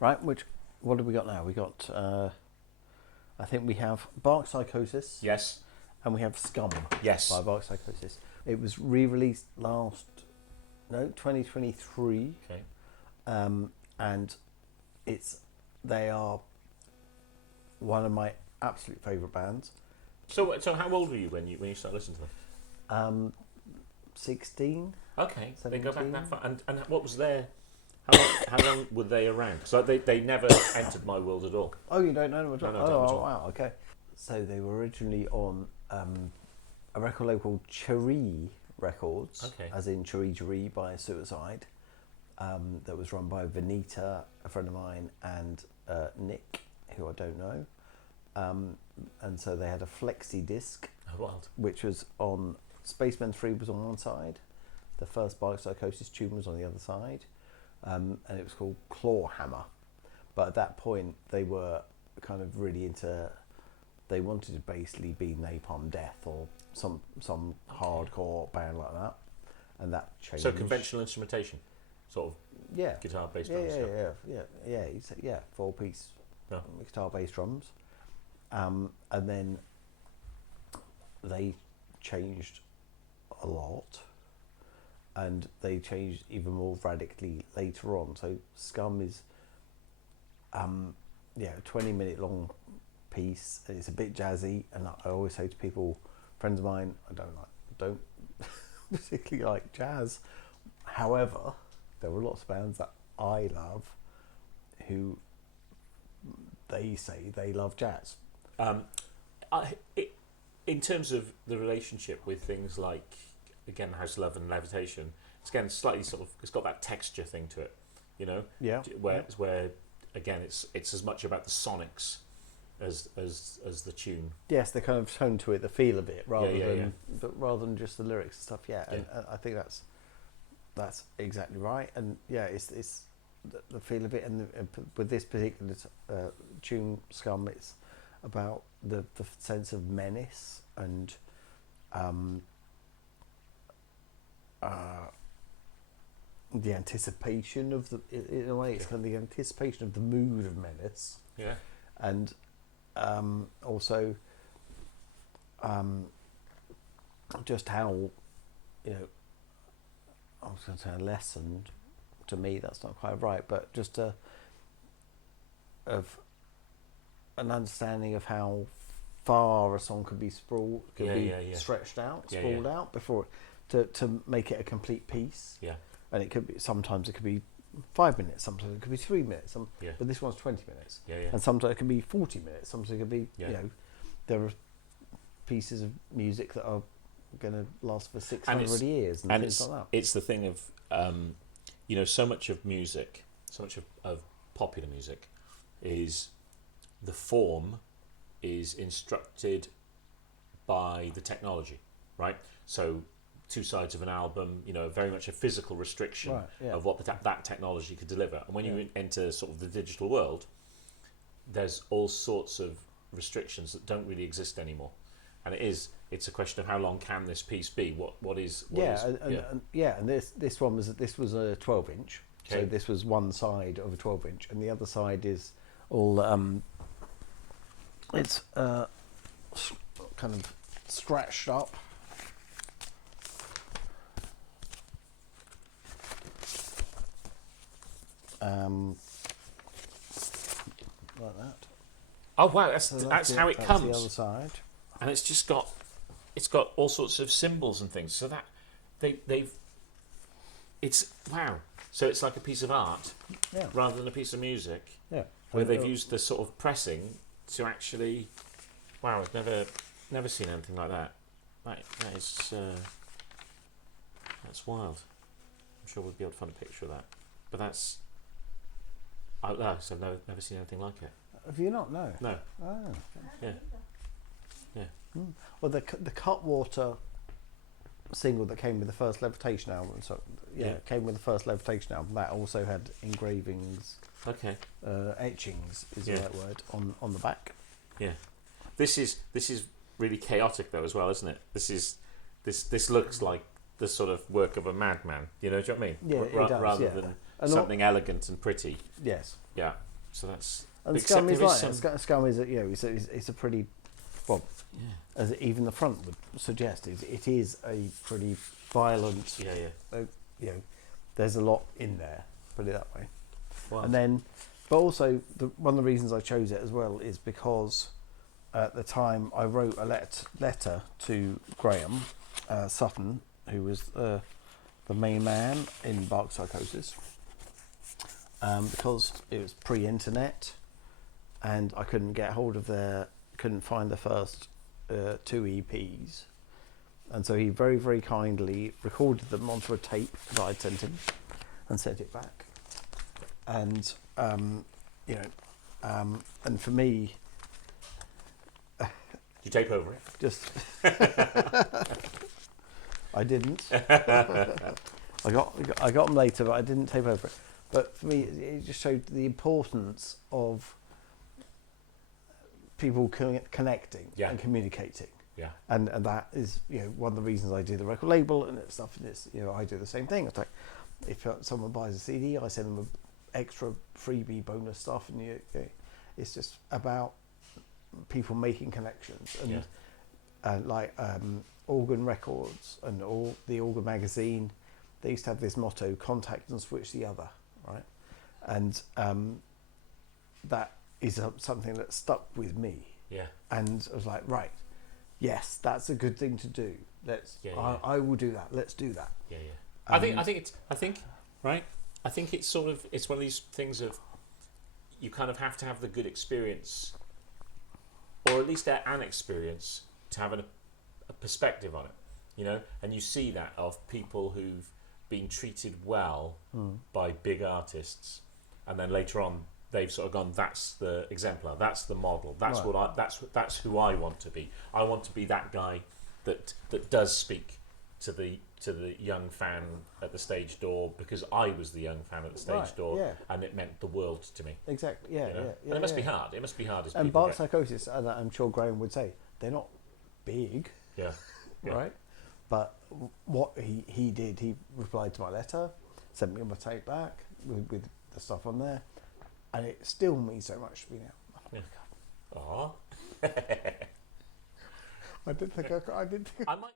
Right, what have we got now? We got, I think we have Bark Psychosis. Yes. And we have SCUM. Yes. By Bark Psychosis. It was re-released 2023. Okay. And they are one of my absolute favourite bands. So how old were you when you started listening to them? 16. Okay, 17. they go back that far. And what was their... How long were they around? So they never entered my world at all. Oh, you don't know them at all? No, don't at all. Wow, okay. So they were originally on a record label called Cherry Records, Okay. as in Cherry by Suicide, that was run by Vanita, a friend of mine, and Nick, who I don't know. And so they had a flexi disc, Wild. which was on Spaceman 3 was on one side, the first Bark Psychosis tune was on the other side, and it was called Claw Hammer. But at that point, they were kind of really into. They wanted to basically be Napalm Death or some hardcore band like that, and that changed. So conventional instrumentation, sort of guitar, bass, drums. Yeah, 4-piece guitar, bass, drums, and then they changed a lot, and they changed even more radically later on. So SCUM is, 20-minute long piece, and it's a bit jazzy, and I always say to people, friends of mine, I don't particularly like jazz. However, there are lots of bands that I love who they say they love jazz. In terms of the relationship with things like, again, House of Love and Levitation, it's again slightly sort of, it's got that texture thing to it, you know. Yeah. Where again it's as much about the sonics as the tune. Yes, the kind of tone to it, the feel of it, rather than just the lyrics and stuff. Yeah, and I think that's exactly right. And yeah, it's the feel of it, and with this particular tune, SCUM, it's about the sense of menace and the anticipation of in a way, it's kind of the anticipation of the mood of menace. Yeah. And also just how, you know, I was going to say a lesson, to me that's not quite right, but just of an understanding of how far a song could be stretched out, sprawled out before to make it a complete piece. Yeah. And it could be, sometimes it could be 5 minutes, sometimes it could be 3 minutes, but this one's 20 minutes. Yeah, yeah. And sometimes it could be 40 minutes, sometimes it could be, you know, there are pieces of music that are going to last for 600 years and things like that. It's the thing of, you know, so much of music, so much of popular music is the form is instructed by the technology, right? So two sides of an album, you know, very much a physical restriction of what that technology could deliver. And when you enter sort of the digital world, there's all sorts of restrictions that don't really exist anymore. And it's a question of how long can this piece be? And this one was a 12-inch. Okay. So this was one side of a 12-inch, and the other side is all it's kind of scratched up. Like that. Oh wow, that's how it comes. The other side, and it's got all sorts of symbols and things. So that it's wow. So it's like a piece of art, rather than a piece of music. Yeah, where they've used the sort of pressing to actually. Wow, I've never seen anything like that. That is that's wild. I'm sure we'll be able to find a picture of that. But that's. Oh, no, so I've never seen anything like it. Have you not? No. No. Oh. Yeah. Yeah. Mm. Well, the Cutwater single that came with the first Levitation album, came with the first Levitation album. That also had engravings. Okay. Etchings is the right word on the back. Yeah. This is really chaotic though as well, isn't it? This looks like the sort of work of a madman. You know what I mean? Yeah, it does, rather than something elegant and pretty. Yes. Yeah. So that's. And except SCUM is there like some- SCUM is it's a pretty, well, Yeah. as even the front would suggest, it is a pretty violent. Yeah, yeah. There's a lot in there. Put it that way. Wow. And then, but also one of the reasons I chose it as well is because at the time I wrote a letter to Graham Sutton, who was the main man in Bark Psychosis, because it was pre-internet, and I couldn't find the first 2 EPs, and so he very, very kindly recorded them onto a tape that I'd sent him and sent it back. And and for me, Did you tape over it? just I didn't. I got them later, but I didn't tape over it. But for me, it just showed the importance of people connecting and communicating. Yeah. And that is one of the reasons I do the record label and stuff. And it's I do the same thing. It's like if someone buys a CD, I send them extra freebie bonus stuff, and it's just about people making connections. And like Organ Records and all the Organ magazine, they used to have this motto: contact and switch the other, right? And that is something that stuck with me. Yeah. And I was like, right, yes, that's a good thing to do. I will do that. Let's do that. Yeah, yeah. I think it's sort of, it's one of these things of, you kind of have to have the good experience, or at least an experience, to have a perspective on it, and you see that of people who've been treated well by big artists, and then later on they've sort of gone, that's the exemplar, that's the model, that's right. That's who I want to be. I want to be that guy that does speak to the young fan at the stage door, because I was the young fan at the stage door, and it meant the world to me. Exactly. Yeah. And it must be hard. It must be hard as and people Bark Psychosis, and I'm sure Graham would say, they're not big. Yeah. Right. But what he did, he replied to my letter, sent me my tape back with the stuff on there, and it still means so much to me now. Oh my God. Aww. I did think I might.